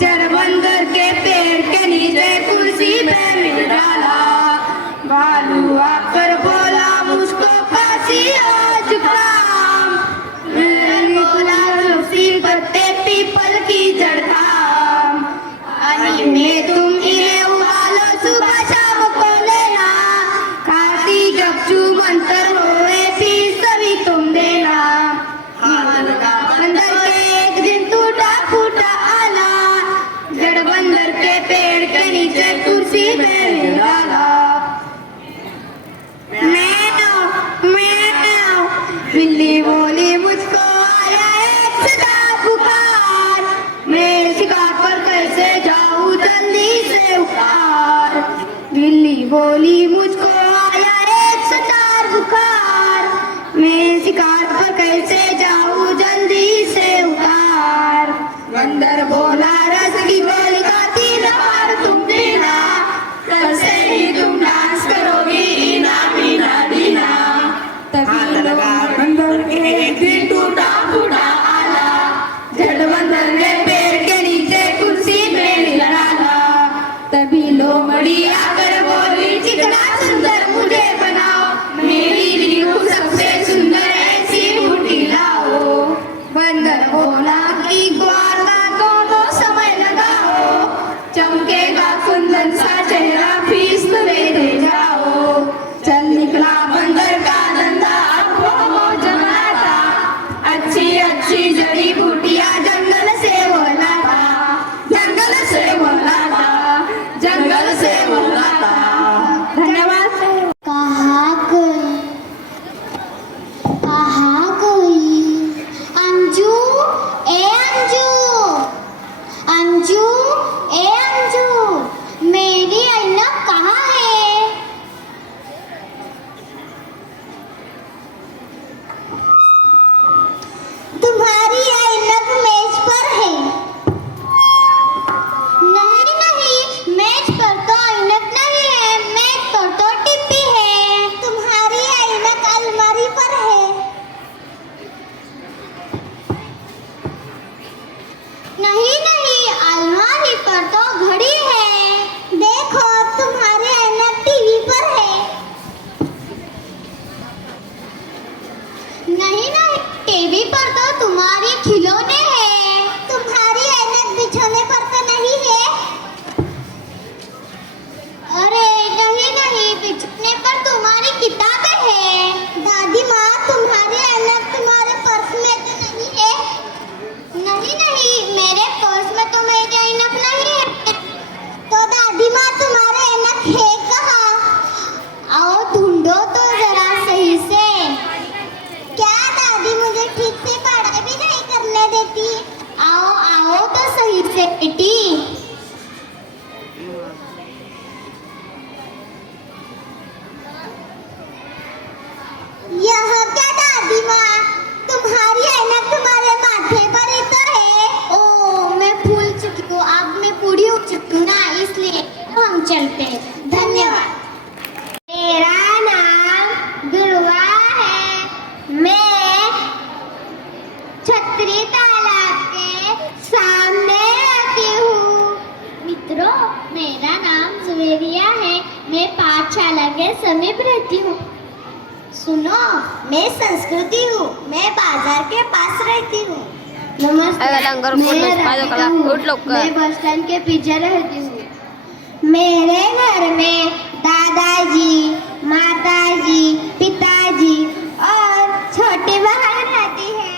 जरबंदर के पेड़ के नीचे कुर्सी पे मिल डाला, भालू आकर बोला मुझको फांसी आज काम, मैंने बोला तुलसी पत्ते पीपल की जड़ थाम, अनि में तुम इन्हें उबालो सुबह शाम को लेना, खाती गपचू मंत्र होए फिर सभी तुम देना। बंदर के एक दिन टूटा फूटा आला, जड़बंदर के पेड़ के नीचे कुर्सी पे डाला। बिल्ली बोली मुझको आया एक सदा बुखार, मैं शिकार पर कैसे जाऊं जल्दी से उतार। बिल्ली बोली मुझको आया एक सदा बुखार, मैं शिकार पर कैसे जाऊं जल्दी से उतार। बंदर बोला रस की गोली का 3 बार तुम देना, कल से ही तुम डांस करोगी इना बिना दीना। तभी लगा बंदर के एक दिन टूटा फूटा आला, जड़बंदर ने पेड़ के नीचे कुर्सी पे डाला। तभी लोमड़ी आकर बोली चिकना सुंदर मुझे बनाओ, मेरी रीहू सबसे सुंदर ऐसी बूटी लाओ। बंदर बोला कि ग्वार का दोनों समय लगाओ, चमकेगा कुंदन सा चेहरा फीस दे जाओ। चल निकला बंदर का धंधा अब वो जमाता, अच्छी अच्छी जड़ी बूटियां जंगल से वो लाता, जंगल से वो लाता, जंगल से वो लाता। धन्यवाद। कहाँ कोई अंजू ए अंजू, अंजू ए अंजू, मेरी ऐनक कहाँ है? तुम्हारी ऐनक मेज पर है। नहीं नहीं, मेज पर तो ऐनक नहीं है, मेज पर तो टिप्पी है। तुम्हारी ऐनक अलमारी पर है। नहीं नहीं, अलमारी पर तो घड़ी है। देखो तुम्हारी ऐनक टीवी पर है। नहीं नहीं, टीवी पर तो तुम्हारे खिलौने हैं। तुम्हारी ऐनक बिछोने पर तो नहीं है। अरे नहीं नहीं, बिछोने पर तुम्हारी किताबें हैं। दादी माँ, तुम्हारी ऐनक तुम्हारे पर्स में तो नहीं है। नहीं नहीं, मेरे पर्स में तो मेरी ऐनक नहीं है। तो दादी माँ, तुम्हारे ऐनक है कहाँ? आओ ढूंढो तो जरा सही से। क्या दादी मुझे ठीक से पढ़ाई भी नहीं करने देती? आओ आओ तो सही से बेटी। यह क्या दादी माँ, तुम्हारी ऐनक तुम्हारे माथे पर ही तो है। ओ, मैं भूल चुकी हूँ, अब मैं बूढ़ी हो चुकी हूँ ना, इसलिए हम चलते हैं। धन्यवाद। मेरा नाम दुर्गा है। मैं छतरी तालाब के सामने रहती हूँ। मित्रों, मेरा नाम जुवेरिया है। मैं पाठशाला के समीप रहती हूँ। सुनो, मैं संस्कृति हूँ। मैं बाजार के पास रहती हूँ। नमस्ते। अरे लंगर को मैं बस पाँच राधिका कलाक, हूँ। उठ लोग का। मैं बस स्टैंड के पीछे रहती हूँ। मेरे घर में दादाजी, माताजी, पिताजी और छोटी बहन रहती है।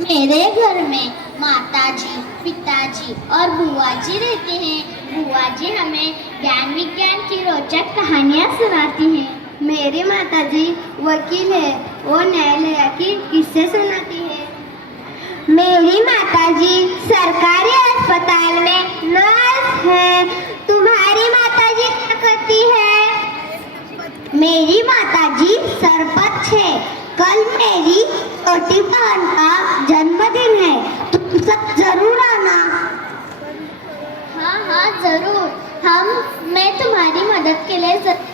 मेरे घर में माताजी, पिताजी और बुआ जी रहते हैं। बुआ जी हमें ज्ञान विज्ञान की रोचक कहानियाँ सुनाती हैं। मेरी माताजी वकील है, वो न्यायालय की किस्से सुनाती है। मेरी माताजी सरकारी अस्पताल में नर्स है। तुम्हारी माताजी क्या करती है? मेरी माताजी सरपंच है। कल मेरी छोटी बहन का जन्मदिन है, तुम सब जरूर आना। हाँ हाँ जरूर, मैं तुम्हारी मदद के लिए जरूर।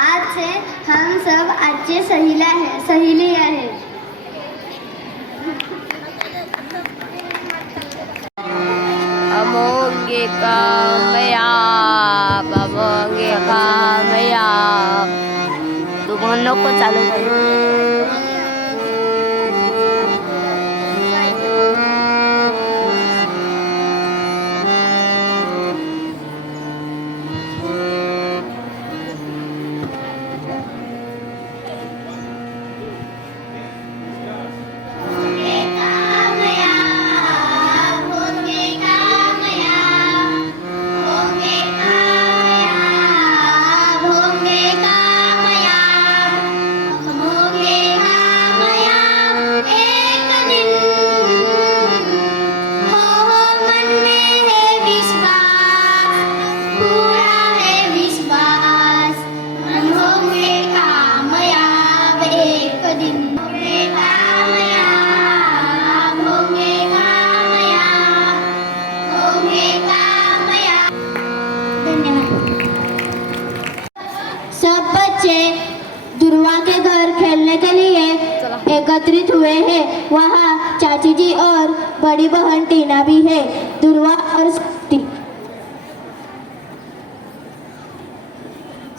आज से हम सब अच्छे सहेलियाँ हैं। हम होंगे कामयाब, हम होंगे कामयाब। दुकानों को चालू करो। सब बच्चे दुर्वा के घर खेलने के लिए एकत्रित हुए हैं। वहाँ चाची जी और बड़ी बहन टीना भी है। दुर्वा और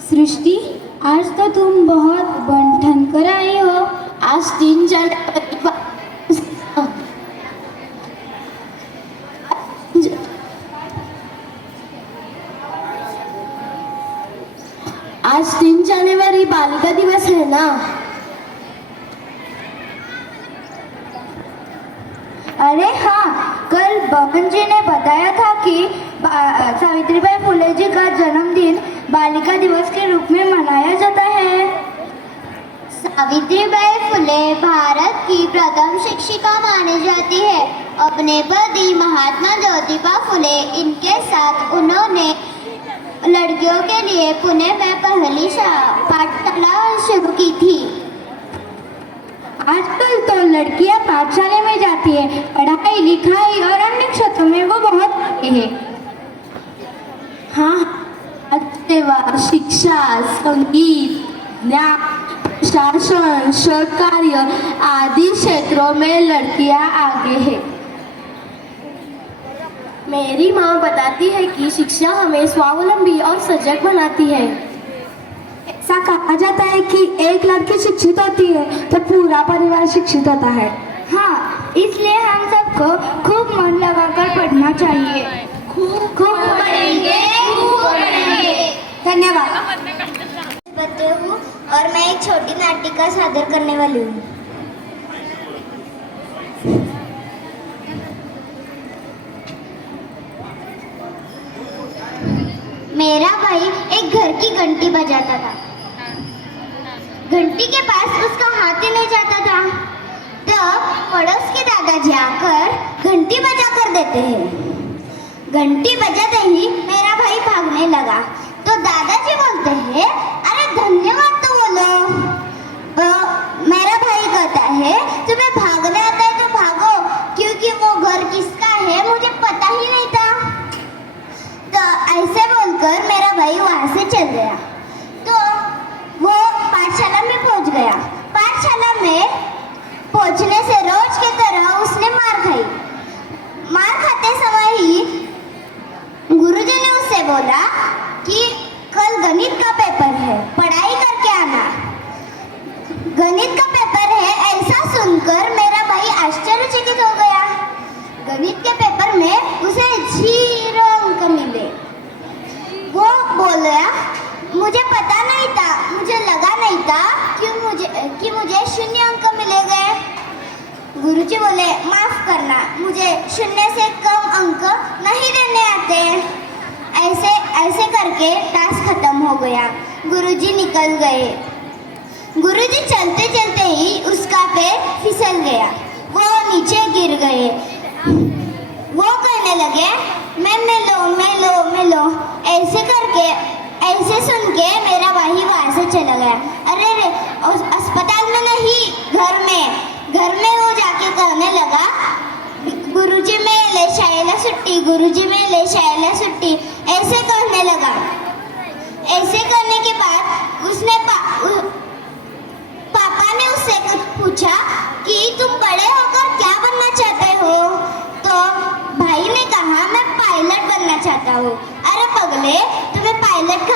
सृष्टि, आज तो तुम बहुत बन कर आई हो। आज 3 जनवरी बालिका दिवस है ना। अरे हाँ, कल बहन जी ने बताया था कि सावित्रीबाई फुले जी का जन्मदिन बालिका दिवस के रूप में मनाया जाता है। सावित्रीबाई फुले भारत की प्रथम शिक्षिका मानी जाती है। अपने पति महात्मा ज्योतिबा फुले इनके साथ उन्होंने लड़कियों के लिए पुणे में पहली पाठशाला शुरू की थी। आजकल तो लड़कियां पाठशाला में जाती है। पढ़ाई लिखाई और अन्य क्षेत्रों में वो बहुत आगे है। हाँ, सेवा, शिक्षा, संगीत, ज्ञान, शासन, शोध कार्य आदि क्षेत्रों में लड़कियां आगे है। मेरी माँ बताती है कि शिक्षा हमें स्वावलंबी और सजग बनाती है। ऐसा कहा जाता है कि एक लड़की शिक्षित होती है तो पूरा परिवार शिक्षित होता है। हाँ, इसलिए हम सबको खूब मन लगाकर पढ़ना चाहिए। खूब पढ़ेंगे, खूब पढ़ेंगे। धन्यवाद। बच्चे हूँ और मैं एक छोटी नाटिका सादर करने वाली हूँ। मेरा भाई एक घर की घंटी बजाता था। घंटी के पास उसका हाथ ही नहीं जाता था। तब पड़ोस के दादाजी आकर घंटी बजा कर देते हैं। घंटी बजाते ही मेरा भाई भागने लगा तो दादाजी बोलते हैं, अरे धन्यवाद तो बोलो। मेरा भाई कहता है, तुम्हें भागने आता है तो भागो, क्योंकि वो घर किसका है मुझे पता ही नहीं था। तो ऐसे बोलकर मेरा भाई वहां से चल गया। तो वो पाठशाला में पहुंच गया। पाठशाला में पहुंचने से रोज की तरह उसने मार खाई। मार खाते समय ही गुरुजी ने उससे बोला कि कल गणित का पेपर है, पढ़ाई करके आना। गणित का पेपर है ऐसा सुनकर मेरा भाई कि मुझे 0 अंक मिले गए। गुरुजी बोले माफ करना, मुझे 0 से कम अंक नहीं देने आते। ऐसे ऐसे करके टास्क खत्म हो गया। गुरुजी निकल गए। गुरुजी चलते चलते ही उसका पैर फिसल गया, वो नीचे गिर गए। वो कहने लगे मैं लो। ऐसे करके ऐसे सुन के मेरा भाई वहाँ से चला गया। अरे रे, अस्पताल में नहीं, घर में वो जाके कहने लगा गुरुजी मैं ले शायला सुट्टी, गुरुजी मैं ले शायला सुट्टी, ऐसे कहने लगा। ऐसे करने के बाद उसने पापा ने उससे पूछा कि तुम बड़े होकर क्या बनना चाहते हो? तो भाई ने कहा मैं पायलट बनना चाहता हूँ। अरे पगले, तुम्हें पायलट